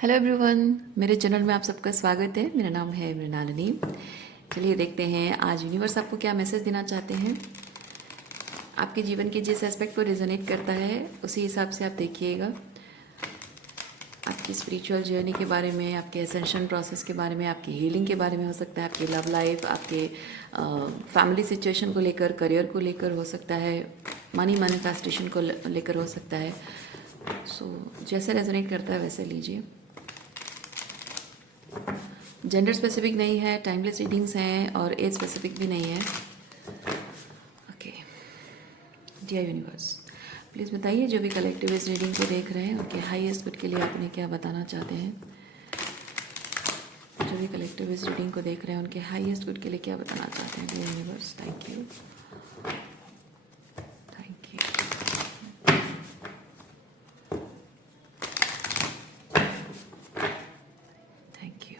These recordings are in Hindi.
हेलो एवरीवन, मेरे चैनल में आप सबका स्वागत है। मेरा नाम है मृणालिनी। चलिए देखते हैं आज यूनिवर्स आपको क्या मैसेज देना चाहते हैं। आपके जीवन के जिस एस्पेक्ट को रेजोनेट करता है उसी हिसाब से आप देखिएगा। आपकी स्पिरिचुअल जर्नी के बारे में, आपके एसेंशन प्रोसेस के बारे में, आपकी हीलिंग के बारे में हो सकता है, आपकी लव लाइफ, आपके फैमिली सिचुएशन को लेकर, करियर को लेकर हो सकता है, मनी मैनिफेस्टेशन को लेकर हो सकता है। सो जैसे रेजोनेट करता है वैसे लीजिए। जेंडर स्पेसिफिक नहीं है, टाइमलेस रीडिंग्स हैं और एज स्पेसिफिक भी नहीं है। ओके डियर यूनिवर्स, प्लीज़ बताइए जो भी कलेक्टिव इस रीडिंग को देख रहे हैं उनके हाईएस्ट गुड के लिए आप उन्हें क्या बताना चाहते हैं। जो भी कलेक्टिव इस रीडिंग को देख रहे हैं उनके हाईएस्ट गुड के लिए क्या बताना चाहते हैं dear universe. Thank you, thank you. Thank you.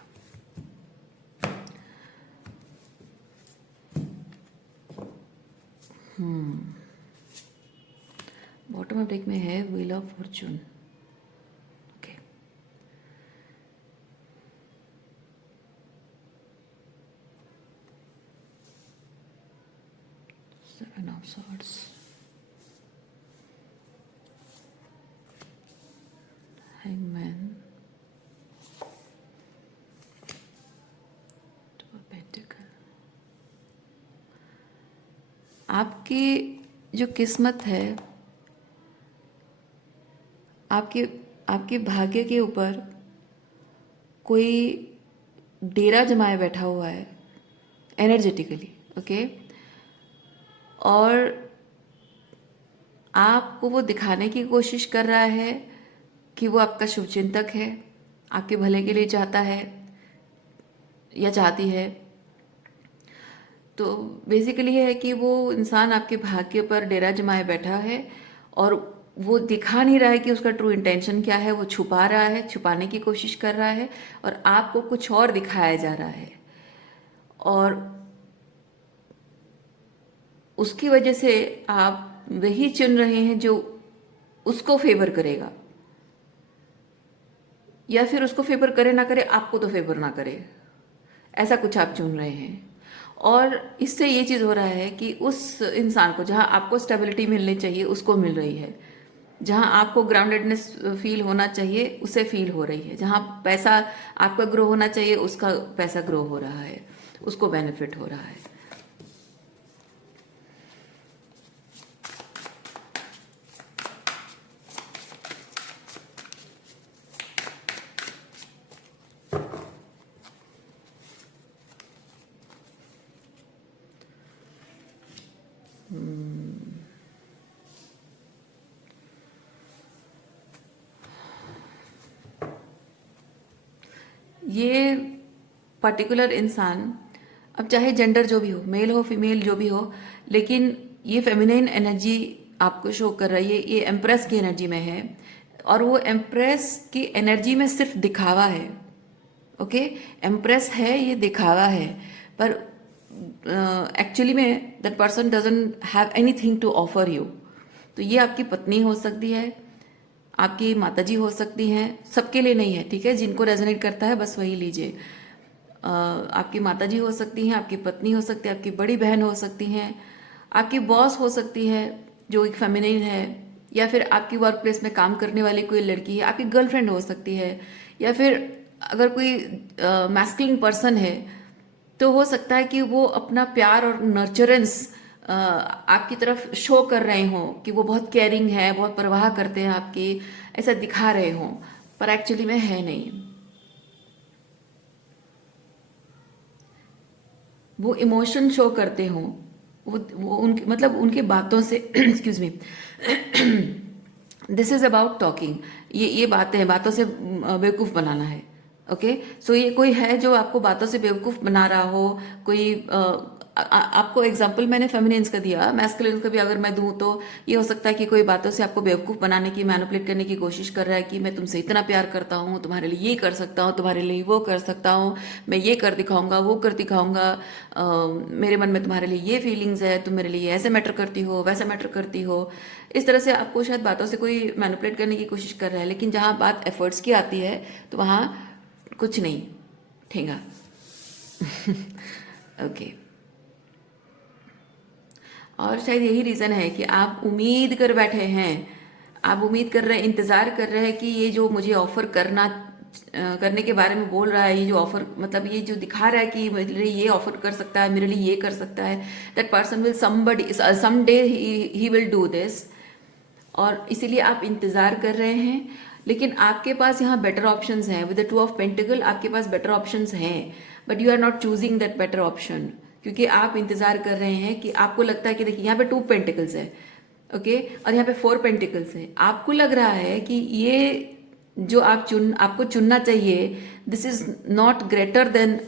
Bottom of deck में है wheel of fortune. Okay, seven of swords, hangman, two of pentacle. आपकी जो किस्मत है, आपके आपके भाग्य के ऊपर कोई डेरा जमाए बैठा हुआ है एनर्जेटिकली। ओके, और आपको वो दिखाने की कोशिश कर रहा है कि वो आपका शुभचिंतक है, आपके भले के लिए चाहता है या चाहती है। तो बेसिकली ये है कि वो इंसान आपके भाग्य पर डेरा जमाए बैठा है और वो दिखा नहीं रहा है कि उसका ट्रू इंटेंशन क्या है। वो छुपा रहा है, छुपाने की कोशिश कर रहा है और आपको कुछ और दिखाया जा रहा है। और उसकी वजह से आप वही चुन रहे हैं जो उसको फेवर करेगा, या फिर उसको फेवर करे ना करे, आपको तो फेवर ना करे, ऐसा कुछ आप चुन रहे हैं। और इससे ये चीज़ हो रहा है कि उस इंसान को, जहाँ आपको स्टेबिलिटी मिलनी चाहिए उसको मिल रही है, जहाँ आपको ग्राउंडेडनेस फील होना चाहिए उसे फील हो रही है, जहाँ पैसा आपका ग्रो होना चाहिए उसका पैसा ग्रो हो रहा है, उसको बेनिफिट हो रहा है। ये पर्टिकुलर इंसान, अब चाहे जेंडर जो भी हो, मेल हो फीमेल जो भी हो, लेकिन ये फेमिनिन एनर्जी आपको शो कर रही है। ये एम्प्रेस की एनर्जी में है और वो एम्प्रेस की एनर्जी में सिर्फ दिखावा है। ओके, एम्प्रेस है, ये दिखावा है, पर एक्चुअली में that person doesn't have anything to offer you. तो ये आपकी पत्नी हो सकती है, आपकी माताजी हो सकती हैं, सबके लिए नहीं है, ठीक है। जिनको रेजोनेट करता है बस वही लीजिए। आपकी माताजी हो सकती हैं, आपकी पत्नी हो सकती है, आपकी बड़ी बहन हो सकती हैं, आपकी बॉस हो सकती है जो एक फेमिनिन है, या फिर आपकी वर्क प्लेस में काम करने वाली कोई लड़की है, आपकी गर्लफ्रेंड हो सकती है, या फिर अगर कोई मैस्कुलिन पर्सन है तो हो सकता है कि वो अपना प्यार और नर्चरेंस आपकी तरफ शो कर रहे हों कि वो बहुत केयरिंग है, बहुत परवाह करते हैं आपकी, ऐसा दिखा रहे हों, पर एक्चुअली में है नहीं। वो इमोशन शो करते हों, वो उनके मतलब उनकी बातों say excuse me, this is about talking. ये बातें हैं, बातों से बेवकूफ़ बनाना है। ओके, सो ये कोई है जो आपको बातों से बेवकूफ़ बना रहा हो। कोई आपको एग्जांपल मैंने फेमिनिन्स का दिया, मैस्कुलिन का भी अगर मैं दूं तो ये हो सकता है कि कोई बातों से आपको बेवकूफ़ बनाने की, मैनिपुलेट करने की कोशिश कर रहा है कि मैं तुमसे इतना प्यार करता हूँ, तुम्हारे लिए ये कर सकता हूँ, तुम्हारे लिए वो कर सकता हूँ, मैं ये कर दिखाऊंगा, वो कर दिखाऊंगा, मेरे मन में तुम्हारे लिए ये फीलिंग्स है, तुम मेरे लिए ऐसे मैटर करती हो, वैसे मैटर करती हो। इस तरह से आपको शायद बातों से कोई मैनिपुलेट करने की कोशिश कर रहा है, लेकिन जहाँ बात एफर्ट्स की आती है तो वहाँ कुछ नहीं ठेंगा। ओके। और शायद यही रीज़न है कि आप उम्मीद कर बैठे हैं, आप उम्मीद कर रहे हैं, इंतज़ार कर रहे हैं कि ये जो मुझे ऑफ़र करने के बारे में बोल रहा है, ये जो ऑफ़र मतलब ये जो दिखा रहा है कि मेरे लिए ये ऑफ़र कर सकता है, मेरे लिए ये कर सकता है, that person will some day he will do this. और इसीलिए आप इंतज़ार कर रहे हैं, लेकिन आपके पास यहाँ बेटर ऑप्शंस हैं। विद द 2 ऑफ पेंटिकल आपके पास बेटर ऑप्शंस हैं, but you are not choosing that better option, क्योंकि आप इंतज़ार कर रहे हैं कि आपको लगता है कि देखिए यहाँ पे 2 पेंटिकल्स है, ओके, और यहाँ पे 4 पेंटिकल्स है। आपको लग रहा है कि ये जो आपको चुनना चाहिए, this is not greater than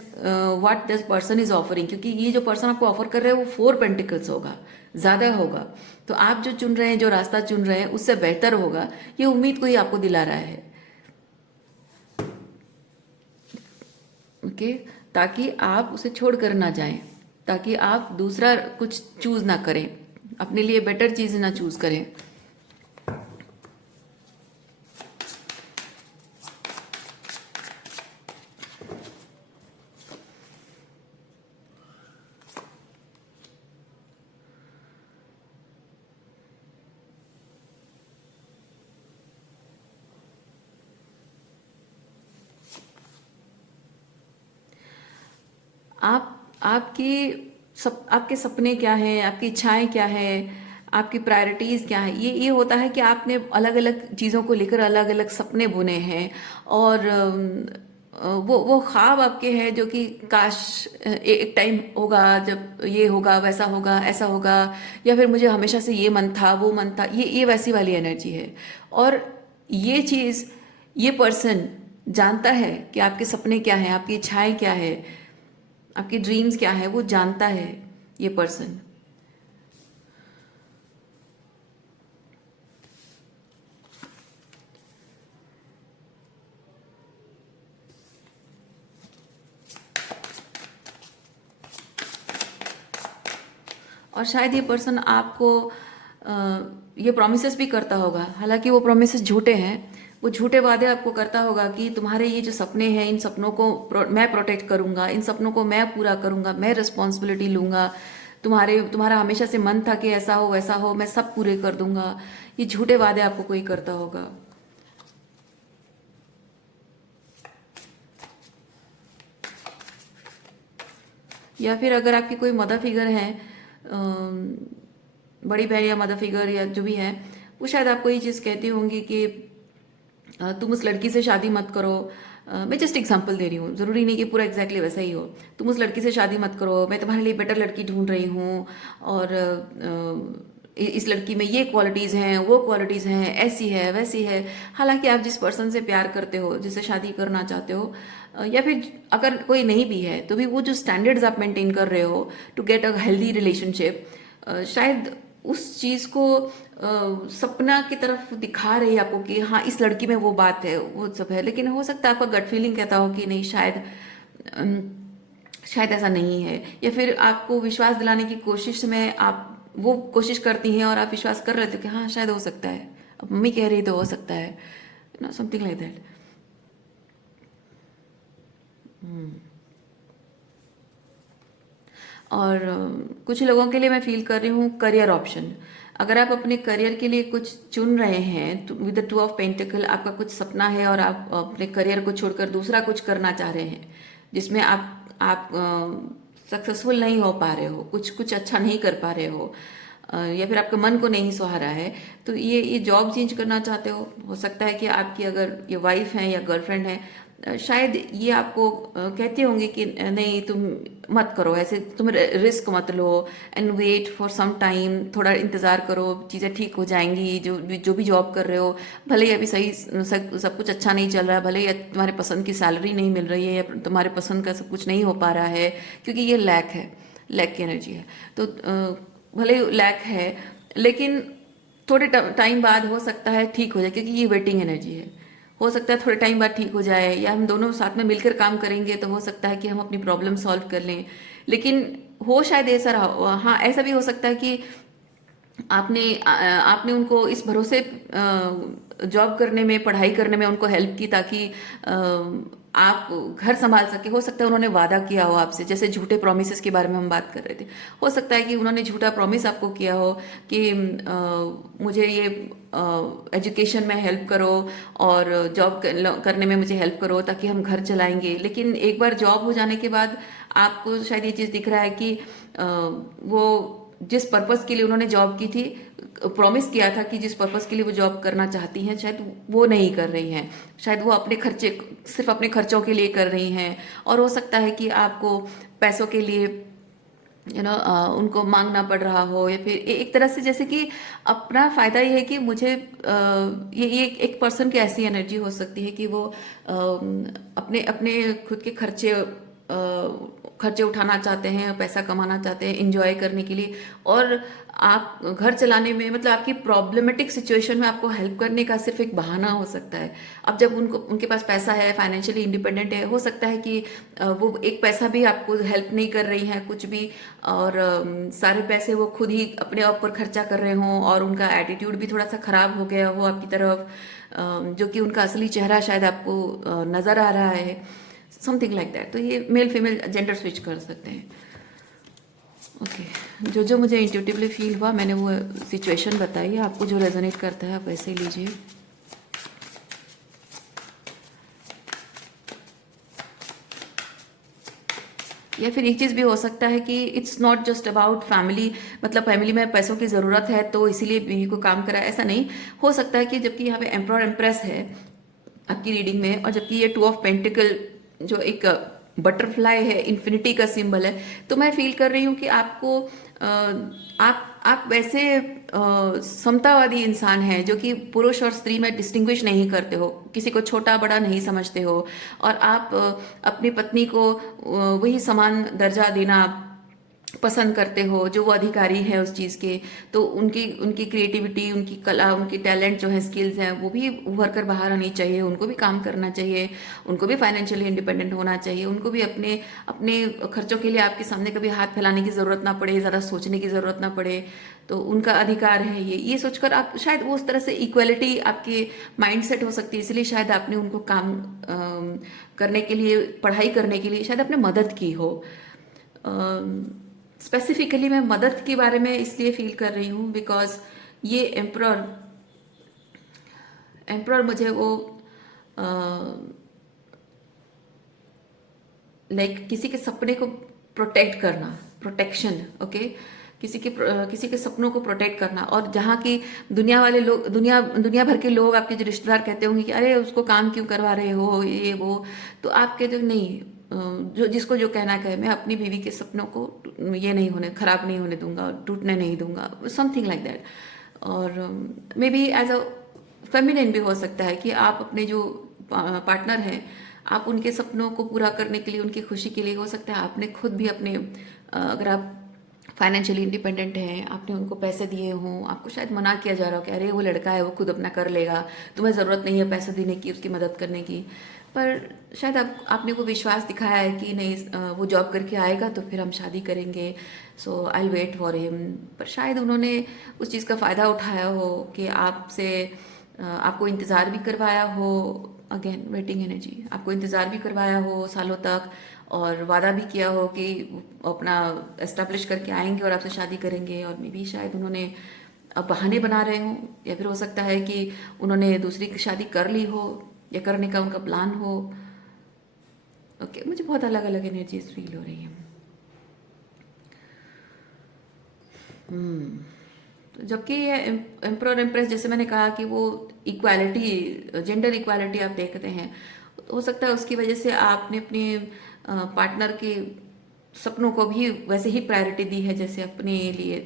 what this person is offering, क्योंकि ये जो पर्सन आपको ऑफर कर रहे हैं वो 4 पेंटिकल्स होगा, ज़्यादा होगा। तो आप जो चुन रहे हैं, जो रास्ता चुन रहे हैं उससे बेहतर होगा, ये उम्मीद कोई आपको दिला रहा है, ओके, ताकि आप उसे छोड़ कर ना जाएं, ताकि आप दूसरा कुछ चूज ना करें, अपने लिए बेटर चीज़ ना चूज करें। आपके सपने क्या हैं, आपकी इच्छाएं क्या हैं, आपकी प्रायोरिटीज़ क्या है, ये होता है कि आपने अलग अलग चीज़ों को लेकर अलग अलग सपने बुने हैं, और वो ख्वाब आपके हैं जो कि काश एक टाइम होगा जब ये होगा, वैसा होगा, ऐसा होगा, या फिर मुझे हमेशा से ये मन था, वो मन था, ये वैसी वाली एनर्जी है। और ये चीज़, ये पर्सन जानता है कि आपके सपने क्या हैं, आपकी इच्छाएं क्या है, आपके ड्रीम्स क्या है, वो जानता है ये पर्सन। और शायद ये पर्सन आपको ये प्रोमिसेस भी करता होगा, हालांकि वो प्रोमिसेस झूठे हैं, वो झूठे वादे आपको करता होगा कि तुम्हारे ये जो सपने हैं, इन सपनों को मैं प्रोटेक्ट करूंगा, इन सपनों को मैं पूरा करूंगा, मैं रिस्पॉन्सिबिलिटी लूंगा, तुम्हारा हमेशा से मन था कि ऐसा हो वैसा हो, मैं सब पूरे कर दूंगा। ये झूठे वादे आपको कोई करता होगा। या फिर अगर आपकी कोई मदर फिगर है, बड़ी बहन या मदर फिगर या जो भी है, वो शायद आपको ये चीज़ कहती होंगी कि तुम उस लड़की से शादी मत करो। मैं जस्ट एग्जांपल दे रही हूँ, ज़रूरी नहीं कि पूरा एग्जैक्टली वैसा ही हो। तुम उस लड़की से शादी मत करो, मैं तुम्हारे लिए बेटर लड़की ढूंढ रही हूँ, और इस लड़की में ये क्वालिटीज़ हैं, वो क्वालिटीज़ हैं, ऐसी है वैसी है। हालांकि आप जिस पर्सन से प्यार करते हो, जिससे शादी करना चाहते हो, या फिर अगर कोई नहीं भी है तो भी वो जो स्टैंडर्ड्स आप मेंटेन कर रहे हो to get a healthy relationship, शायद उस चीज़ को सपना की तरफ दिखा रही है आपको कि हाँ इस लड़की में वो बात है, वो सब है। लेकिन हो सकता है आपका गट फीलिंग कहता हो कि नहीं, अम, शायद ऐसा नहीं है। या फिर आपको विश्वास दिलाने की कोशिश में आप वो कोशिश करती हैं और आप विश्वास कर रहे थे कि हाँ शायद हो सकता है, अब मम्मी कह रही तो हो सकता है, ना समथिंग लाइक दैट। और कुछ लोगों के लिए मैं फील कर रही हूँ करियर ऑप्शन। अगर आप अपने करियर के लिए कुछ चुन रहे हैं तो विद द 2 ऑफ पेंटिकल आपका कुछ सपना है और आप अपने करियर को छोड़कर दूसरा कुछ करना चाह रहे हैं, जिसमें आप सक्सेसफुल नहीं हो पा रहे हो, कुछ अच्छा नहीं कर पा रहे हो, या फिर आपके मन को नहीं सुहारा है, तो ये जॉब चेंज करना चाहते हो सकता है कि आपकी अगर ये वाइफ है या गर्लफ्रेंड है, शायद ये आपको कहते होंगे कि नहीं तुम मत करो ऐसे, तुम रिस्क मत लो, and wait for some time, थोड़ा इंतज़ार करो, चीज़ें ठीक हो जाएंगी। जो भी जॉब कर रहे हो, भले ही अभी सही सब कुछ अच्छा नहीं चल रहा है, भले ही तुम्हारे पसंद की सैलरी नहीं मिल रही है, या तुम्हारे पसंद का सब कुछ नहीं हो पा रहा है, क्योंकि ये लैक की एनर्जी है। तो भले लैक है, लेकिन थोड़े टाइम बाद हो सकता है ठीक हो जाए, क्योंकि ये वेटिंग एनर्जी है। हो सकता है थोड़े टाइम बाद ठीक हो जाए, या हम दोनों साथ में मिलकर काम करेंगे तो हो सकता है कि हम अपनी प्रॉब्लम सॉल्व कर लें। लेकिन हो शायद ऐसा रहा, हाँ ऐसा भी हो सकता है कि आपने उनको इस भरोसे जॉब करने में, पढ़ाई करने में उनको हेल्प की ताकि आप घर संभाल सके। हो सकता है उन्होंने वादा किया हो आपसे, जैसे झूठे प्रॉमिसेस के बारे में हम बात कर रहे थे। हो सकता है कि उन्होंने झूठा प्रॉमिस आपको किया हो कि मुझे ये एजुकेशन में हेल्प करो और जॉब करने में मुझे हेल्प करो ताकि हम घर चलाएंगे। लेकिन एक बार जॉब हो जाने के बाद आपको शायद ये चीज़ दिख रहा है कि वो जिस पर्पस के लिए उन्होंने जॉब की थी, प्रॉमिस किया था कि जिस पर्पस के लिए वो जॉब करना चाहती हैं, शायद वो नहीं कर रही हैं। शायद वो अपने खर्चे, सिर्फ अपने खर्चों के लिए कर रही हैं। और हो सकता है कि आपको पैसों के लिए उनको मांगना पड़ रहा हो, या फिर एक तरह से जैसे कि अपना फायदा ये है कि मुझे ये एक पर्सन की ऐसी एनर्जी हो सकती है कि वो अपने अपने खुद के खर्चे उठाना चाहते हैं, पैसा कमाना चाहते हैं इंजॉय करने के लिए। और आप घर चलाने में, मतलब आपकी प्रॉब्लमेटिक सिचुएशन में आपको हेल्प करने का सिर्फ एक बहाना हो सकता है। अब जब उनके पास पैसा है, फाइनेंशियली इंडिपेंडेंट है, हो सकता है कि वो एक पैसा भी आपको हेल्प नहीं कर रही हैं कुछ भी, और सारे पैसे वो खुद ही अपने आप पर खर्चा कर रहे हों, और उनका एटीट्यूड भी थोड़ा सा खराब हो गया हो आपकी तरफ, जो कि उनका असली चेहरा शायद आपको नज़र आ रहा है, समथिंग लाइक दैट। तो ये मेल फीमेल जेंडर स्विच कर सकते हैं। ओके, जो जो मुझे इंट्यूटिवली फील हुआ मैंने वो सिचुएशन बताई। आपको जो रेजोनेट करता है आप वैसे ही लीजिए। या फिर एक चीज़ भी हो सकता है कि it's not just about family, मतलब फैमिली में पैसों की ज़रूरत है तो इसीलिए बीवी को काम करा, ऐसा नहीं हो सकता है। कि जबकि यहाँ पे एम्प्रॉर एम्प्रेस है आपकी रीडिंग में, और जबकि ये 2 ऑफ पेंटिकल जो एक बटरफ्लाई है, इन्फिनिटी का सिंबल है, तो मैं फील कर रही हूँ कि आपको आप वैसे समतावादी इंसान हैं जो कि पुरुष और स्त्री में डिस्टिंग्विश नहीं करते हो, किसी को छोटा बड़ा नहीं समझते हो, और आप अपनी पत्नी को वही समान दर्जा देना पसंद करते हो जो वो अधिकारी है उस चीज़ के। तो उनकी उनकी क्रिएटिविटी, उनकी कला, उनकी टैलेंट जो है, स्किल्स हैं, वो भी उभर कर बाहर आनी चाहिए। उनको भी काम करना चाहिए, उनको भी फाइनेंशियली इंडिपेंडेंट होना चाहिए, उनको भी अपने अपने खर्चों के लिए आपके सामने कभी हाथ फैलाने की ज़रूरत ना पड़े, ज़्यादा सोचने की ज़रूरत ना पड़े। तो उनका अधिकार है ये सोचकर आप शायद वो उस तरह से इक्वलिटी आपके माइंड सेट हो सकती है। इसलिए शायद आपने उनको काम करने के लिए, पढ़ाई करने के लिए शायद आपने मदद की हो। स्पेसिफिकली मैं मदद के बारे में इसलिए फील कर रही हूँ बिकॉज ये एम्प्रॉर एम्प्रॉर मुझे वो लाइक किसी के सपने को प्रोटेक्ट करना, प्रोटेक्शन, ओके, किसी के सपनों को प्रोटेक्ट करना। और जहाँ की दुनिया वाले लोग, दुनिया भर के लोग, आपके जो रिश्तेदार कहते होंगे कि अरे उसको काम क्यों करवा रहे हो, ये वो, तो आप कहते हो नहीं, जो जिसको जो कहना कहे, मैं अपनी बीवी के सपनों को ये नहीं होने, खराब नहीं होने दूंगा, टूटने नहीं दूंगा, समथिंग लाइक दैट। और may be as a feminine भी हो सकता है कि आप अपने जो पार्टनर हैं, आप उनके सपनों को पूरा करने के लिए, उनकी खुशी के लिए, हो सकता है आपने खुद भी अपने अगर आप फाइनेंशियली इंडिपेंडेंट हैं, आपने उनको पैसे दिए हों, आपको शायद मना किया जा रहा हो कि अरे वो लड़का है, वो खुद अपना कर लेगा, तुम्हें ज़रूरत नहीं है पैसे देने की, उसकी मदद करने की। पर शायद आपने वो विश्वास दिखाया है कि नहीं, वो जॉब करके आएगा तो फिर हम शादी करेंगे, so I will wait for him. पर शायद उन्होंने उस चीज़ का फ़ायदा उठाया हो कि आपसे आपको इंतज़ार भी करवाया हो, अगेन वेटिंग एनर्जी, आपको इंतज़ार भी करवाया हो सालों तक, और वादा भी किया हो कि अपना एस्टेब्लिश करके आएंगे और आपसे शादी करेंगे। और मे बी शायद उन्होंने अब बहाने बना रहे हों, या फिर हो सकता है कि उन्होंने दूसरी की शादी कर ली हो या करने का उनका प्लान हो। ओके, मुझे बहुत अलग अलग एनर्जीज फील हो रही हैं। तो जबकि ये एम्प्रॉर एम्प्रेस, जैसे मैंने कहा कि वो इक्वालिटी, जेंडर इक्वालिटी आप देखते हैं, हो सकता है उसकी वजह से आपने अपने पार्टनर के सपनों को भी वैसे ही प्रायोरिटी दी है जैसे अपने लिए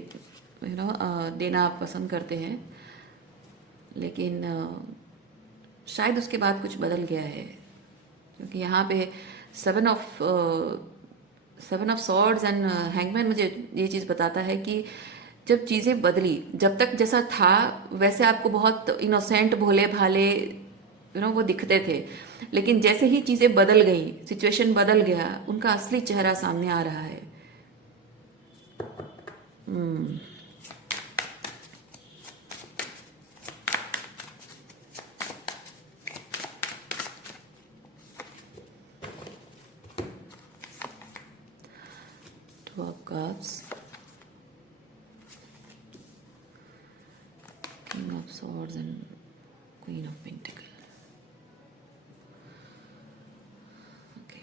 देना आप पसंद करते हैं। लेकिन शायद उसके बाद कुछ बदल गया है, क्योंकि यहाँ पे 7 ऑफ सॉर्ड्स एंड हैंगमैन मुझे ये चीज़ बताता है कि जब चीज़ें बदली, जब तक जैसा था वैसे आपको बहुत इनोसेंट, भोले भाले वो दिखते थे, लेकिन जैसे ही चीज़ें बदल गई, सिचुएशन बदल गया, उनका असली चेहरा सामने आ रहा है। Two of Cups, King of Swords and Queen of Pentacles. Okay.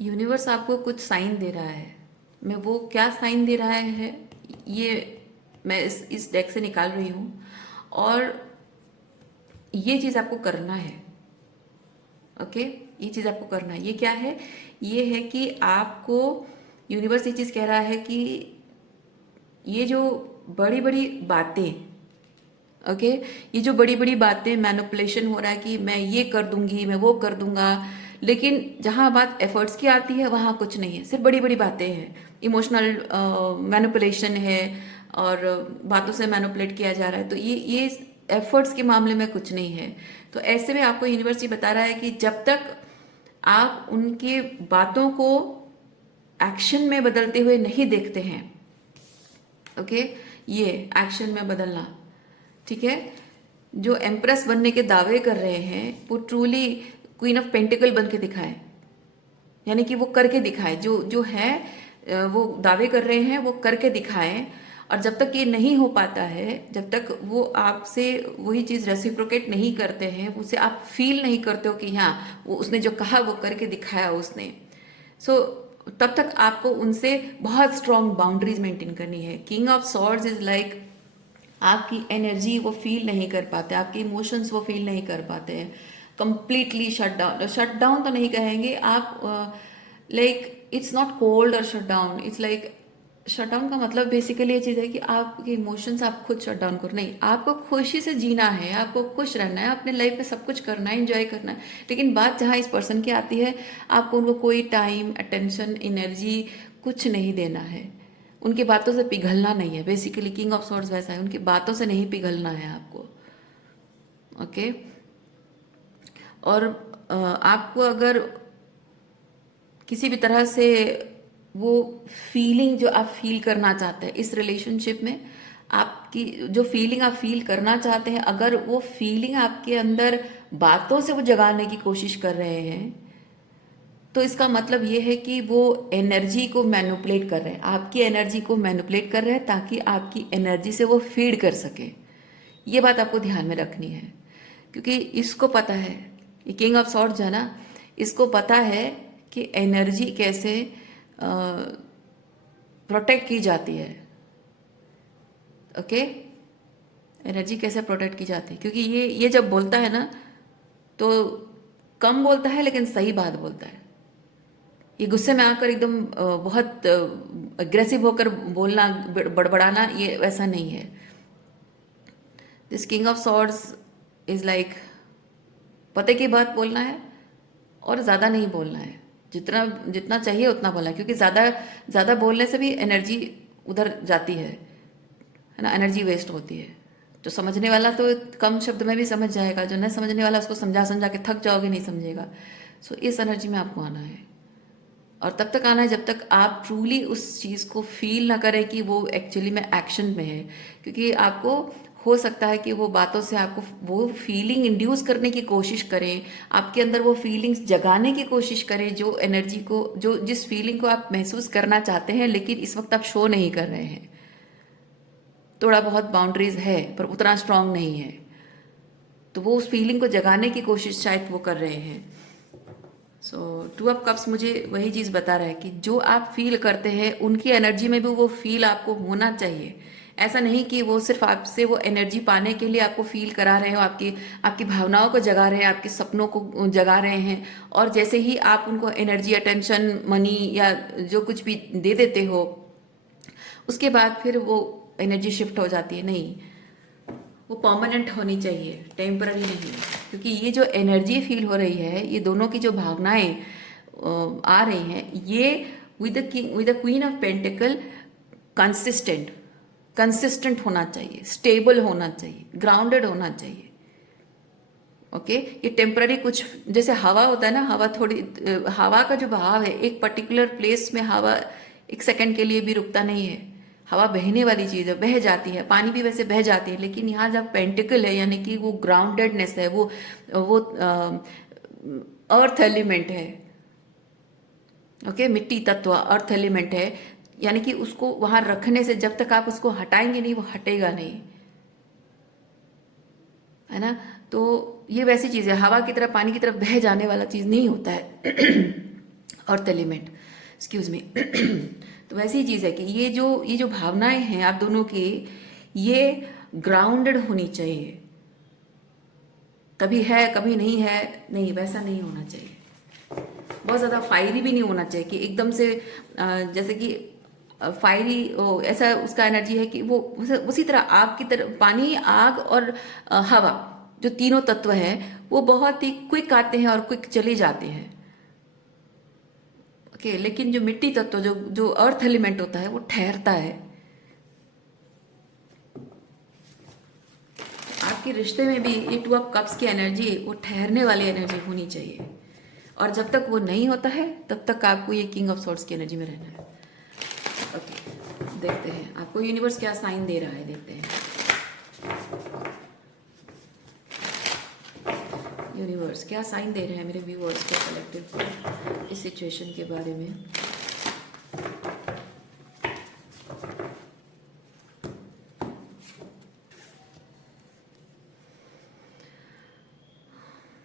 Universe आपको कुछ साइन दे रहा है, मैं वो क्या साइन दे रहा है ये मैं इस डेक से निकाल रही हूँ, और ये चीज़ आपको करना है। ओके, ये चीज़ आपको करना है। ये क्या है? ये है कि आपको यूनिवर्स ये चीज़ कह रहा है कि ये जो बड़ी बड़ी बातें, ओके, ये जो बड़ी बड़ी बातें, मैनिपुलेशन हो रहा है कि मैं ये कर दूंगी, मैं वो कर दूंगा, लेकिन जहाँ बात एफर्ट्स की आती है वहाँ कुछ नहीं है, सिर्फ बड़ी बड़ी बातें हैं, इमोशनल मैनिपुलेशन है और बातों से मैनिपुलेट किया जा रहा है। तो ये एफर्ट्स के मामले में कुछ नहीं है। तो ऐसे में आपको यूनिवर्स ये बता रहा है कि जब तक आप उनके बातों को एक्शन में बदलते हुए नहीं देखते हैं, ओके, ये एक्शन में बदलना, ठीक है, जो एम्प्रेस बनने के दावे कर रहे हैं वो ट्रूली क्वीन ऑफ पेंटिकल बन के दिखाए, यानी कि वो करके दिखाए, जो जो है वो दावे कर रहे हैं वो करके दिखाएं। और जब तक ये नहीं हो पाता है, जब तक वो आपसे वही चीज़ रेसिप्रोकेट नहीं करते हैं, उसे आप फील नहीं करते हो कि हाँ वो उसने जो कहा वो करके दिखाया उसने, सो तब तक आपको उनसे बहुत स्ट्रॉन्ग बाउंड्रीज मेंटेन करनी है। King of swords is like आपकी एनर्जी वो फील नहीं कर पाते, आपके इमोशंस वो फील नहीं कर पाते हैं, कंप्लीटली शट डाउन तो नहीं कहेंगे आप, लाइक इट्स नॉट कोल्ड और shut down, it's like shut down का मतलब बेसिकली ये चीज़ है कि आपके इमोशंस आप खुद शट डाउन करो, नहीं, आपको खुशी से जीना है, आपको खुश रहना है, अपने लाइफ में सब कुछ करना है, एंजॉय करना है, लेकिन बात जहाँ इस पर्सन की आती है, आपको उनको कोई टाइम, अटेंशन, एनर्जी कुछ नहीं देना है, उनकी बातों से पिघलना नहीं है। बेसिकली किंग ऑफ सॉर्ड्स वैसा है, उनकी बातों से नहीं पिघलना है आपको, ओके। और आपको अगर किसी भी तरह से वो फीलिंग जो आप फील करना चाहते हैं इस रिलेशनशिप में, आपकी जो फीलिंग आप फील करना चाहते हैं, अगर वो फीलिंग आपके अंदर बातों से वो जगाने की कोशिश कर रहे हैं, तो इसका मतलब ये है कि वो एनर्जी को मैनिपुलेट कर रहे हैं, आपकी एनर्जी को मैनिपुलेट कर रहे हैं ताकि आपकी एनर्जी से वो फीड कर सके। ये बात आपको ध्यान में रखनी है, क्योंकि इसको पता है, ये किंग ऑफ सॉर्ड्स है ना, इसको पता है कि एनर्जी कैसे प्रोटेक्ट की जाती है, ओके, एनर्जी कैसे प्रोटेक्ट की जाती है, क्योंकि ये जब बोलता है ना तो कम बोलता है लेकिन सही बात बोलता है। ये गुस्से में आकर एकदम बहुत अग्रेसिव होकर बोलना, बड़बड़ाना, ये वैसा नहीं है। This king of swords is like पते की बात बोलना है और ज़्यादा नहीं बोलना है, जितना जितना चाहिए उतना बोलना है, क्योंकि ज़्यादा ज़्यादा बोलने से भी एनर्जी उधर जाती है ना, एनर्जी वेस्ट होती है। जो समझने वाला तो कम शब्द में भी समझ जाएगा, जो न समझने वाला उसको समझा समझा के थक जाओगे, नहीं समझेगा। सो इस एनर्जी में आपको आना है, और तब तक आना है जब तक आप ट्रूली उस चीज़ को फील ना करें कि वो एक्चुअली में एक्शन में है, क्योंकि आपको हो सकता है कि वो बातों से आपको वो फीलिंग इंड्यूस करने की कोशिश करें, आपके अंदर वो फीलिंग्स जगाने की कोशिश करें, जो एनर्जी को, जो जिस फीलिंग को आप महसूस करना चाहते हैं लेकिन इस वक्त आप शो नहीं कर रहे हैं। थोड़ा बहुत बाउंड्रीज है पर उतना स्ट्रांग नहीं है, तो वो उस फीलिंग को जगाने की कोशिश शायद वो कर रहे हैं। सो टू ऑफ कप्स मुझे वही चीज़ बता रहा है कि जो आप फील करते हैं उनकी एनर्जी में भी वो फील आपको होना चाहिए। ऐसा नहीं कि वो सिर्फ आपसे वो एनर्जी पाने के लिए आपको फील करा रहे हो, आपकी आपकी भावनाओं को जगा रहे हैं, आपके सपनों को जगा रहे हैं, और जैसे ही आप उनको एनर्जी, अटेंशन, मनी या जो कुछ भी दे देते हो, उसके बाद फिर वो एनर्जी शिफ्ट हो जाती है। नहीं, वो परमानेंट होनी चाहिए, टेम्पररी नहीं। क्योंकि ये जो एनर्जी फील हो रही है, ये दोनों की जो भावनाएं आ रही हैं, ये with the king, with the queen of pentacle, consistent consistent होना चाहिए, स्टेबल होना चाहिए, ग्राउंडेड होना चाहिए। ओके ये टेम्पररी कुछ, जैसे हवा होता है ना, हवा थोड़ी, हवा का जो बहाव है एक पर्टिकुलर प्लेस में, हवा एक सेकंड के लिए भी रुकता नहीं है। हवा बहने वाली चीज़ है, बह जाती है, पानी भी वैसे बह जाती है, लेकिन यहाँ जब पेंटिकल है, यानी कि वो ग्राउंडेडनेस है, वो अर्थ एलिमेंट है। ओके मिट्टी तत्व अर्थ एलिमेंट है, यानी कि उसको वहां रखने से जब तक आप उसको हटाएंगे नहीं, वो हटेगा नहीं, है ना। तो ये वैसी चीज़ है, हवा की तरफ, पानी की तरफ बह जाने वाला चीज़ नहीं होता है अर्थ एलिमेंट, एक्सक्यूज मी। तो वैसी चीज़ है कि ये जो भावनाएं हैं आप दोनों की, ये ग्राउंडेड होनी चाहिए। कभी है कभी नहीं है, नहीं, वैसा नहीं होना चाहिए। बहुत ज़्यादा फायरी भी नहीं होना चाहिए कि एकदम से जैसे कि फायरी, ऐसा उसका एनर्जी है कि वो उसी तरह आग की तरह, पानी, आग और हवा, जो तीनों तत्व हैं, वो बहुत ही क्विक आते हैं और क्विक चले जाते हैं। ओके लेकिन जो मिट्टी तत्व, जो जो अर्थ एलिमेंट होता है, वो ठहरता है। आपके रिश्ते में भी ये टू ऑफ कप्स की एनर्जी, वो ठहरने वाली एनर्जी होनी चाहिए। और जब तक वो नहीं होता है, तब तक आपको ये किंग ऑफ सॉर्ड्स की एनर्जी में रहना है। ओके देखते हैं आपको यूनिवर्स क्या साइन दे रहा है, देखते हैं यूनिवर्स क्या साइन दे रहे हैं मेरे व्यूअर्स के कलेक्टिव को इस सिचुएशन के बारे में।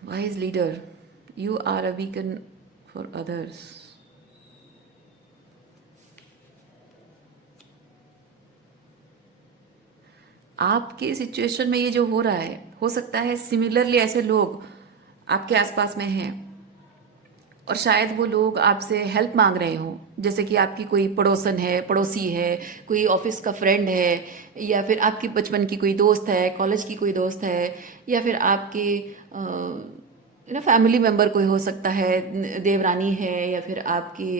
Wise leader, you are a beacon for others. आपके सिचुएशन में ये जो हो रहा है, हो सकता है सिमिलरली ऐसे लोग आपके आसपास में हैं और शायद वो लोग आपसे हेल्प मांग रहे हो। जैसे कि आपकी कोई पड़ोसन है, पड़ोसी है, कोई ऑफिस का फ्रेंड है, या फिर आपकी बचपन की कोई दोस्त है, कॉलेज की कोई दोस्त है, या फिर आपके फैमिली मेम्बर कोई हो सकता है, देवरानी है, या फिर आपकी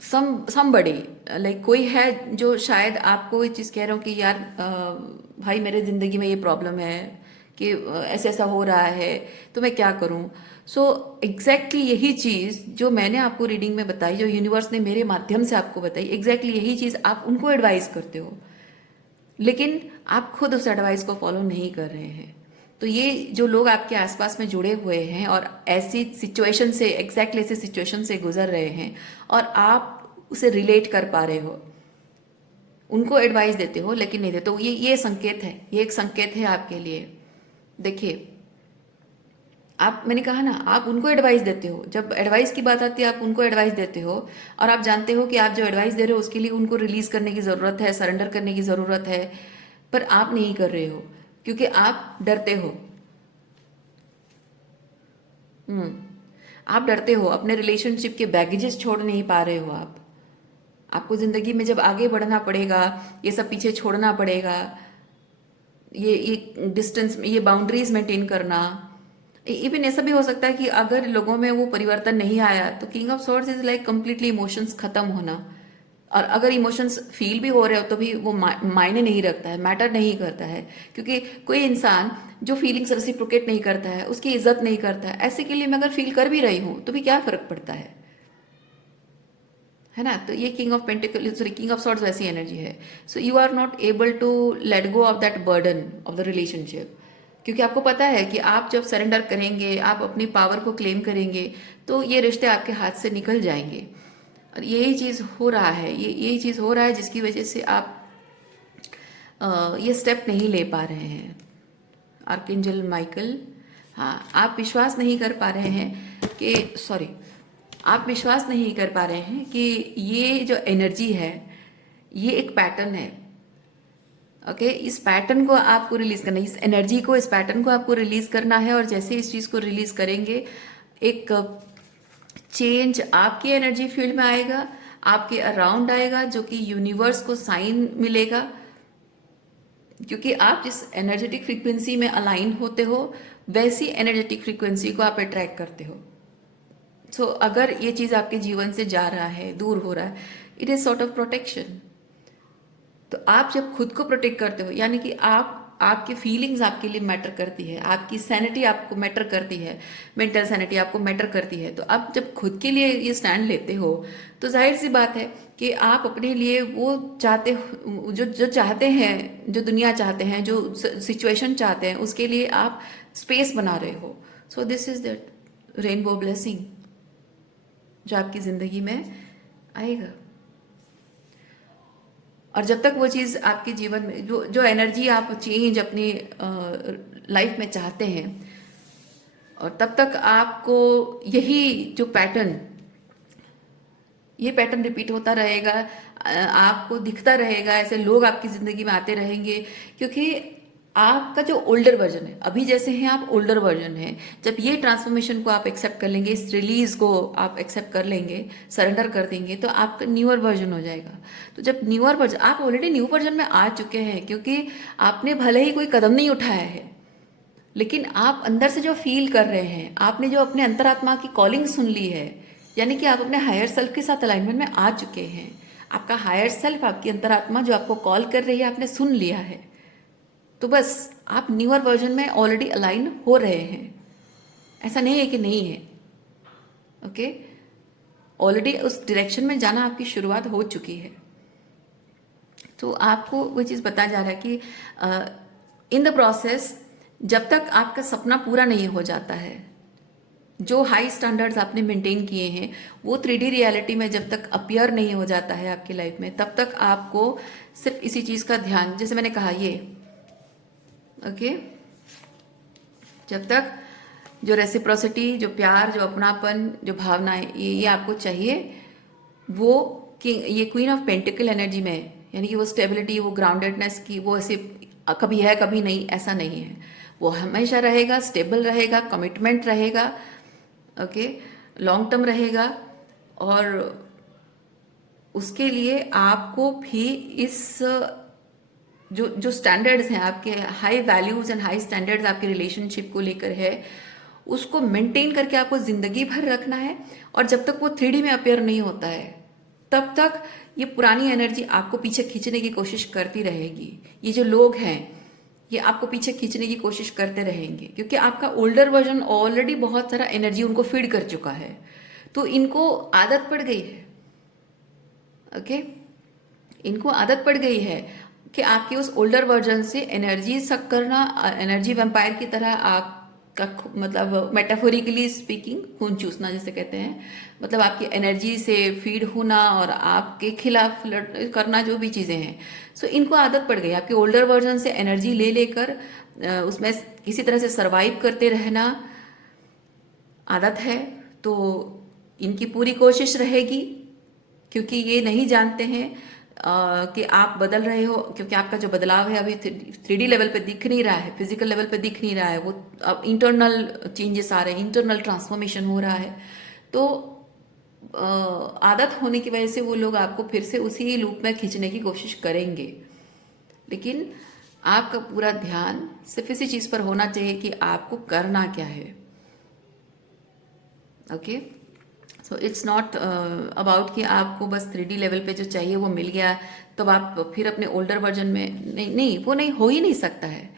समबड़ी, लाइक कोई है जो शायद आपको ये चीज़ कह रहा हूँ कि यार भाई मेरे ज़िंदगी में ये प्रॉब्लम है कि ऐसा ऐसा हो रहा है, तो मैं क्या करूँ। सो एग्जैक्टली यही चीज़ जो मैंने आपको रीडिंग में बताई, जो यूनिवर्स ने मेरे माध्यम से आपको बताई, एग्जैक्टली यही चीज़ आप उनको एडवाइस करते हो, लेकिन आप खुद उस एडवाइस को फॉलो नहीं कर रहे हैं। तो ये जो लोग आपके आसपास में जुड़े हुए हैं और ऐसी सिचुएशन से, एग्जैक्टली ऐसी सिचुएशन से गुजर रहे हैं और आप उसे रिलेट कर पा रहे हो, उनको एडवाइस देते हो लेकिन नहीं देते, तो ये संकेत है, ये एक संकेत है आपके लिए। देखिए आप, मैंने कहा ना, आप उनको एडवाइस देते हो, जब एडवाइस की बात आती है आप उनको एडवाइस देते हो, और आप जानते हो कि आप जो एडवाइस दे रहे हो उसके लिए उनको रिलीज करने की ज़रूरत है, सरेंडर करने की ज़रूरत है, पर आप नहीं कर रहे हो क्योंकि आप डरते हो। आप डरते हो, अपने रिलेशनशिप के बैगेजेस छोड़ नहीं पा रहे हो आप। आपको ज़िंदगी में जब आगे बढ़ना पड़ेगा, ये सब पीछे छोड़ना पड़ेगा, ये डिस्टेंस, ये बाउंड्रीज मेंटेन करना। इवन ऐसा भी हो सकता है कि अगर लोगों में वो परिवर्तन नहीं आया, तो king of swords is like completely emotions खत्म होना। और अगर इमोशंस फील भी हो रहे हो तो भी वो मायने नहीं रखता है, मैटर नहीं करता है, क्योंकि कोई इंसान जो फीलिंग्स रेसिप्रोकेट नहीं करता है, उसकी इज्जत नहीं करता है, ऐसे के लिए मैं अगर फील कर भी रही हूँ तो भी क्या फर्क पड़ता है ना। तो ये king of pentacle, sorry king of swords वैसी एनर्जी है। So you are not able to let go of that burden of the relationship, क्योंकि आपको पता है कि आप जब सरेंडर करेंगे, आप अपनी पावर को क्लेम करेंगे, तो ये रिश्ते आपके हाथ से निकल जाएंगे। और यही चीज़ हो रहा है, यही चीज़ हो रहा है जिसकी वजह से आप ये स्टेप नहीं ले पा रहे हैं। आर्कएंजल माइकल, हाँ, आप विश्वास नहीं कर पा रहे हैं कि, सॉरी, आप विश्वास नहीं कर पा रहे हैं कि ये जो एनर्जी है ये एक पैटर्न है। ओके इस पैटर्न को आपको रिलीज करना है, इस एनर्जी को, इस पैटर्न को आपको रिलीज करना है। और जैसे इस चीज़ को रिलीज करेंगे, एक चेंज आपकी एनर्जी फील्ड में आएगा, आपके अराउंड आएगा, जो कि यूनिवर्स को साइन मिलेगा, क्योंकि आप जिस एनर्जेटिक फ्रीक्वेंसी में अलाइन होते हो वैसी एनर्जेटिक फ्रीक्वेंसी को आप अट्रैक्ट करते हो। सो अगर ये चीज़ आपके जीवन से जा रहा है, दूर हो रहा है, it is sort of protection. तो आप जब खुद को प्रोटेक्ट करते हो, यानी कि आपकी फीलिंग्स आपके लिए मैटर करती है, आपकी सैनिटी आपको मैटर करती है, मेंटल सैनिटी आपको मैटर करती है, तो आप जब खुद के लिए ये स्टैंड लेते हो तो जाहिर सी बात है कि आप अपने लिए वो चाहते हो, जो जो चाहते हैं, जो दुनिया चाहते हैं, जो सिचुएशन चाहते हैं, उसके लिए आप स्पेस बना रहे हो। So this is that rainbow blessing जो आपकी ज़िंदगी में आएगा। और जब तक वो चीज़ आपके जीवन में, जो जो एनर्जी आप चेंज अपनी लाइफ में चाहते हैं, और तब तक आपको यही जो पैटर्न, ये पैटर्न रिपीट होता रहेगा, आपको दिखता रहेगा, ऐसे लोग आपकी ज़िंदगी में आते रहेंगे, क्योंकि आपका जो ओल्डर वर्जन है, अभी जैसे हैं आप ओल्डर वर्जन है, जब ये ट्रांसफॉर्मेशन को आप एक्सेप्ट कर लेंगे, इस रिलीज को आप एक्सेप्ट कर लेंगे, सरेंडर कर देंगे, तो आपका न्यूअर वर्जन हो जाएगा। तो जब न्यूअर वर्जन, आप ऑलरेडी न्यू वर्जन में आ चुके हैं, क्योंकि आपने भले ही कोई कदम नहीं उठाया है, लेकिन आप अंदर से जो फील कर रहे हैं, आपने जो अपने अंतरात्मा की कॉलिंग सुन ली है, यानी कि आप अपने हायर सेल्फ के साथ अलाइनमेंट में आ चुके हैं। आपका हायर सेल्फ, आपकी अंतरात्मा जो आपको कॉल कर रही है, आपने सुन लिया है, तो बस आप न्यूअर वर्जन में ऑलरेडी अलाइन हो रहे हैं। ऐसा नहीं है कि नहीं है, ओके। ऑलरेडी उस डायरेक्शन में जाना आपकी शुरुआत हो चुकी है। तो आपको वो चीज़ बताया जा रहा है कि इन द प्रोसेस, जब तक आपका सपना पूरा नहीं हो जाता है, जो हाई स्टैंडर्ड्स आपने मेंटेन किए हैं, वो 3D रियलिटी में जब तक अपीयर नहीं हो जाता है आपकी लाइफ में, तब तक आपको सिर्फ इसी चीज़ का ध्यान, जैसे मैंने कहा ये, ओके, जब तक जो रेसिप्रोसिटी, जो प्यार, जो अपनापन, जो भावनाएं, ये आपको चाहिए, वो कि ये क्वीन ऑफ पेंटिकल एनर्जी में, यानी कि वो स्टेबिलिटी, वो ग्राउंडेडनेस की, वो ऐसे कभी है कभी नहीं, ऐसा नहीं है। वो हमेशा रहेगा, स्टेबल रहेगा, कमिटमेंट रहेगा, ओके, लॉन्ग टर्म रहेगा। और उसके लिए आपको भी इस जो जो स्टैंडर्ड्स हैं आपके, high values and high standards आपके रिलेशनशिप को लेकर है, उसको मेंटेन करके आपको जिंदगी भर रखना है। और जब तक वो 3D में अपेयर नहीं होता है, तब तक ये पुरानी एनर्जी आपको पीछे खींचने की कोशिश करती रहेगी। ये जो लोग हैं, ये आपको पीछे खींचने की कोशिश करते रहेंगे, क्योंकि आपका ओल्डर वर्जन ऑलरेडी बहुत सारा एनर्जी उनको फीड कर चुका है, तो इनको आदत पड़ गई है, ओके, इनको आदत पड़ गई है कि आपके उस ओल्डर वर्जन से एनर्जी सक करना, एनर्जी वैम्पायर की तरह आपका, मतलब मेटाफोरिकली स्पीकिंग, खून चूसना जिसे कहते हैं, मतलब आपकी एनर्जी से फीड होना और आपके खिलाफ करना, जो भी चीज़ें हैं, सो इनको आदत पड़ गई आपके ओल्डर वर्जन से एनर्जी ले लेकर उसमें किसी तरह से सरवाइव करते रहना आदत है। तो इनकी पूरी कोशिश रहेगी, क्योंकि ये नहीं जानते हैं कि आप बदल रहे हो, क्योंकि आपका जो बदलाव है अभी 3D लेवल पे दिख नहीं रहा है, फिजिकल लेवल पे दिख नहीं रहा है, वो अब इंटरनल चेंजेस आ रहे हैं, इंटरनल ट्रांसफॉर्मेशन हो रहा है। तो आदत होने की वजह से वो लोग आपको फिर से उसी लूप में खींचने की कोशिश करेंगे, लेकिन आपका पूरा ध्यान सिर्फ इसी चीज़ पर होना चाहिए कि आपको करना क्या है, okay. So it's not about कि आपको बस 3D लेवल पे जो चाहिए वो मिल गया, तब आप फिर अपने ओल्डर वर्जन में, नहीं नहीं, वो नहीं, हो ही नहीं सकता है,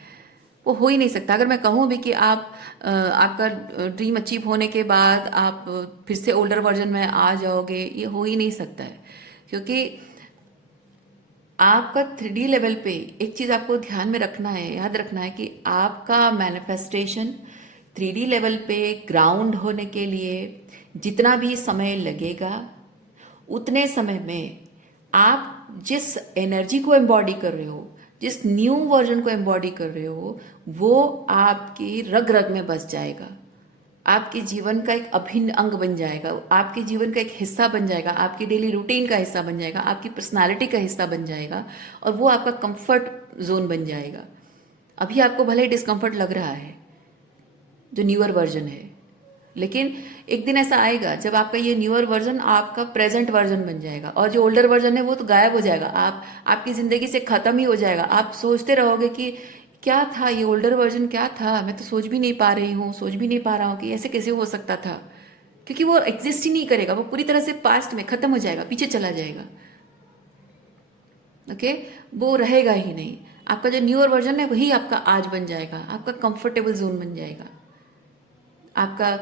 वो हो ही नहीं सकता। अगर मैं कहूँ भी कि आप आपका ड्रीम अचीव होने के बाद आप फिर से ओल्डर वर्जन में आ जाओगे, ये हो ही नहीं सकता है, क्योंकि आपका 3D लेवल पे एक चीज़ आपको ध्यान में रखना है, याद रखना है कि आपका मैनिफेस्टेशन 3D लेवल पे ग्राउंड होने के लिए जितना भी समय लगेगा, उतने समय में आप जिस एनर्जी को एम्बॉडी कर रहे हो, जिस न्यू वर्जन को एम्बॉडी कर रहे हो, वो आपकी रग रग में बस जाएगा, आपके जीवन का एक अभिन्न अंग बन जाएगा, आपके जीवन का एक हिस्सा बन जाएगा, आपकी डेली रूटीन का हिस्सा बन जाएगा, आपकी पर्सनालिटी का हिस्सा बन जाएगा, और वो आपका कंफर्ट जोन बन जाएगा। अभी आपको भले ही डिस्कम्फर्ट लग रहा है जो न्यूअर वर्जन है, लेकिन एक दिन ऐसा आएगा जब आपका ये न्यूअर वर्जन आपका प्रेजेंट वर्जन बन जाएगा, और जो ओल्डर वर्जन है वो तो गायब हो जाएगा, आपकी ज़िंदगी से ख़त्म ही हो जाएगा। आप सोचते रहोगे कि क्या था ये ओल्डर वर्जन, क्या था, मैं तो सोच भी नहीं पा रही हूँ, सोच भी नहीं पा रहा हूँ कि ऐसे कैसे हो सकता था, क्योंकि वो एग्जिस्ट ही नहीं करेगा, वो पूरी तरह से पास्ट में ख़त्म हो जाएगा, पीछे चला जाएगा। ओके, वो रहेगा ही नहीं। आपका जो न्यूअर वर्जन है वही आपका आज बन जाएगा, आपका कंफर्टेबल जोन बन जाएगा, आपका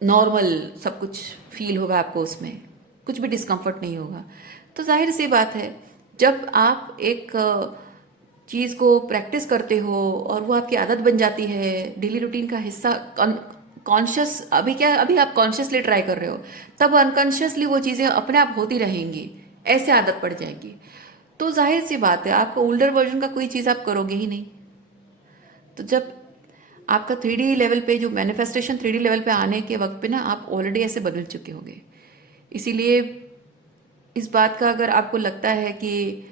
नॉर्मल सब कुछ फील होगा आपको, उसमें कुछ भी डिस्कम्फर्ट नहीं होगा। तो जाहिर सी बात है, जब आप एक चीज़ को प्रैक्टिस करते हो और वो आपकी आदत बन जाती है, डेली रूटीन का हिस्सा, कॉन्शियस, अभी क्या, अभी आप कॉन्शियसली ट्राई कर रहे हो, तब अनकॉन्शियसली वो चीज़ें अपने आप होती रहेंगी, ऐसे आदत पड़ जाएगी। तो जाहिर सी बात है, आपका ओल्डर वर्जन का कोई चीज़ आप करोगे ही नहीं। तो जब आपका 3D लेवल पे, जो मैनिफेस्टेशन 3D लेवल पे आने के वक्त पे ना, आप ऑलरेडी ऐसे बदल चुके होंगे। इसीलिए इस बात का अगर आपको लगता है कि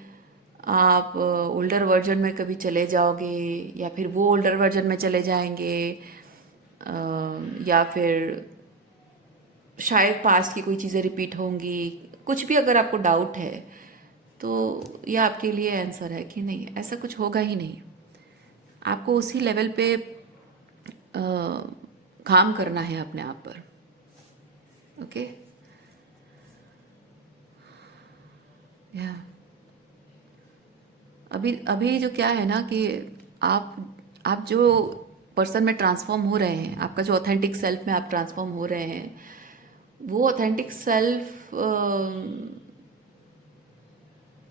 आप ओल्डर वर्जन में कभी चले जाओगे, या फिर वो ओल्डर वर्जन में चले जाएंगे, या फिर शायद पास्ट की कोई चीज़ें रिपीट होंगी, कुछ भी अगर आपको डाउट है, तो यह आपके लिए आंसर है कि नहीं, ऐसा कुछ होगा ही नहीं। आपको उसी लेवल पे काम करना है अपने आप पर। ओके, या अभी अभी जो क्या है ना कि आप जो पर्सन में ट्रांसफॉर्म हो रहे हैं, आपका जो ऑथेंटिक सेल्फ में आप ट्रांसफॉर्म हो रहे हैं, वो ऑथेंटिक सेल्फ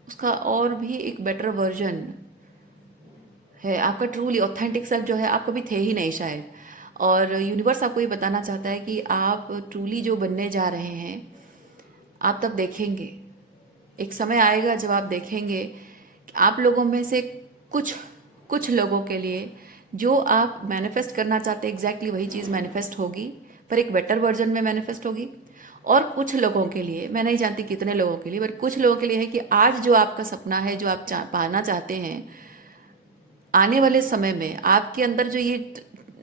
उसका और भी एक बेटर वर्जन है। आपका ट्रूली ऑथेंटिक सेल्फ जो है, आप कभी थे ही नहीं शायद, और यूनिवर्स आपको ये बताना चाहता है कि आप ट्रूली जो बनने जा रहे हैं, आप तब देखेंगे, एक समय आएगा जब आप देखेंगे कि आप लोगों में से कुछ कुछ लोगों के लिए जो आप मैनिफेस्ट करना चाहते हैं, एग्जैक्टली वही चीज़ मैनिफेस्ट होगी, पर एक बेटर वर्जन में मैनिफेस्ट होगी। और कुछ लोगों के लिए, मैं नहीं जानती कितने लोगों के लिए, पर कुछ लोगों के लिए है कि आज जो आपका सपना है, जो आप पाना चाहते हैं, आने वाले समय में आपके अंदर जो ये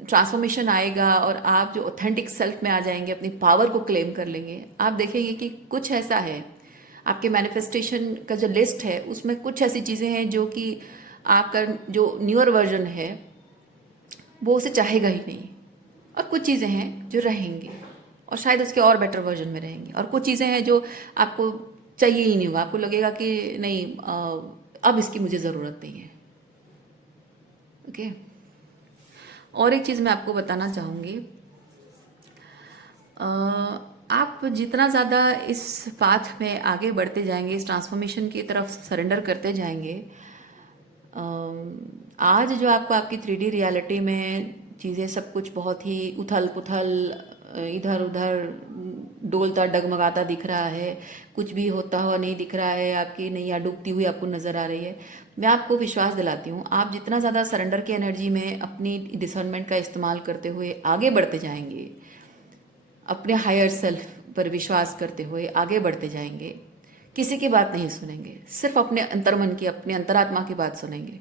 ट्रांसफॉर्मेशन आएगा और आप जो ऑथेंटिक सेल्फ में आ जाएंगे, अपनी पावर को क्लेम कर लेंगे, आप देखेंगे कि कुछ ऐसा है आपके मैनिफेस्टेशन का जो लिस्ट है, उसमें कुछ ऐसी चीज़ें हैं जो कि आपका जो न्यूअर वर्जन है वो उसे चाहेगा ही नहीं, और कुछ चीज़ें हैं जो रहेंगी और शायद उसके और बेटर वर्जन में रहेंगी, और कुछ चीज़ें हैं जो आपको चाहिए ही नहीं होगा, आपको लगेगा कि नहीं, अब इसकी मुझे ज़रूरत नहीं है। ओके, और एक चीज़ मैं आपको बताना चाहूँगी, आप जितना ज़्यादा इस पाथ में आगे बढ़ते जाएंगे, इस ट्रांसफॉर्मेशन की तरफ सरेंडर करते जाएंगे, आज जो आपको आपकी 3D रियलिटी में चीज़ें सब कुछ बहुत ही उथल पुथल, इधर उधर डोलता डगमगाता दिख रहा है, कुछ भी होता हुआ नहीं दिख रहा है, आपकी नैया डूबती हुई आपको नज़र आ रही है, मैं आपको विश्वास दिलाती हूँ, आप जितना ज़्यादा सरेंडर की एनर्जी में अपनी डिसर्नमेंट का इस्तेमाल करते हुए आगे बढ़ते जाएंगे, अपने हायर सेल्फ पर विश्वास करते हुए आगे बढ़ते जाएंगे, किसी की बात नहीं सुनेंगे, सिर्फ अपने अंतर्मन की, अपने अंतरात्मा की बात सुनेंगे,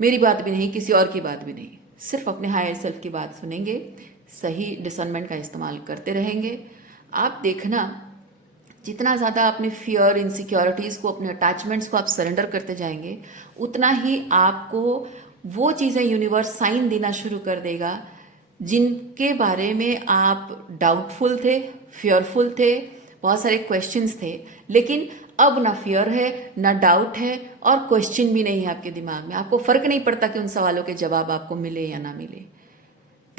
मेरी बात भी नहीं, किसी और की बात भी नहीं, सिर्फ अपने हायर सेल्फ की बात सुनेंगे, सही डिसर्नमेंट का इस्तेमाल करते रहेंगे। आप देखना, जितना ज़्यादा अपने फियर, इनसिक्योरिटीज़ को, अपने अटैचमेंट्स को आप सरेंडर करते जाएंगे, उतना ही आपको वो चीज़ें यूनिवर्स साइन देना शुरू कर देगा जिनके बारे में आप डाउटफुल थे, फियरफुल थे, बहुत सारे क्वेश्चंस थे, लेकिन अब ना फियर है, ना डाउट है, और क्वेश्चन भी नहीं है आपके दिमाग में, आपको फर्क नहीं पड़ता कि उन सवालों के जवाब आपको मिले या ना मिले,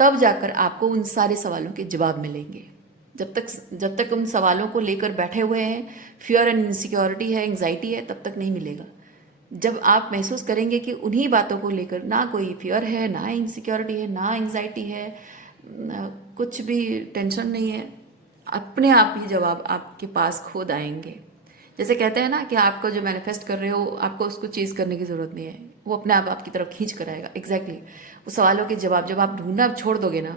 तब जाकर आपको उन सारे सवालों के जवाब मिलेंगे। जब तक उन सवालों को लेकर बैठे हुए हैं, फियर एंड इनसिक्योरिटी है, एंग्जाइटी है, तब तक नहीं मिलेगा। जब आप महसूस करेंगे कि उन्हीं बातों को लेकर ना कोई फियर है, ना इनसिक्योरिटी है, ना एंग्जाइटी है, कुछ भी टेंशन नहीं है, अपने आप ही जवाब आपके पास खुद आएंगे। जैसे कहते हैं ना कि आपको जो मैनिफेस्ट कर रहे हो, आपको उसको चीज़ करने की ज़रूरत नहीं है, वो अपने आप आपकी तरफ खींच कर आएगा। एग्जैक्टली वो सवालों के जवाब जब आप ढूंढना छोड़ दोगे ना,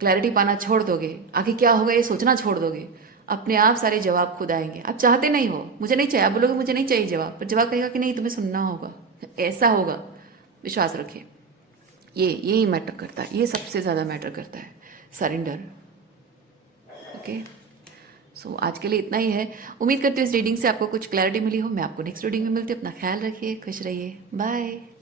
क्लैरिटी पाना छोड़ दोगे, आगे क्या होगा ये सोचना छोड़ दोगे, अपने आप सारे जवाब खुद आएंगे। आप चाहते नहीं हो, मुझे नहीं चाहिए, आप बोलोगे मुझे नहीं चाहिए जवाब, पर जवाब कहेगा कि नहीं, तुम्हें सुनना होगा, ऐसा होगा, विश्वास रखिए। यही मैटर करता है, ये सबसे ज़्यादा मैटर करता है, सरेंडर। ओके, सो आज के लिए इतना ही है। उम्मीद करती हूँ इस रीडिंग से आपको कुछ क्लैरिटी मिली हो। मैं आपको नेक्स्ट रीडिंग में मिलती हूँ। अपना ख्याल रखिए, खुश रहिए, बाय।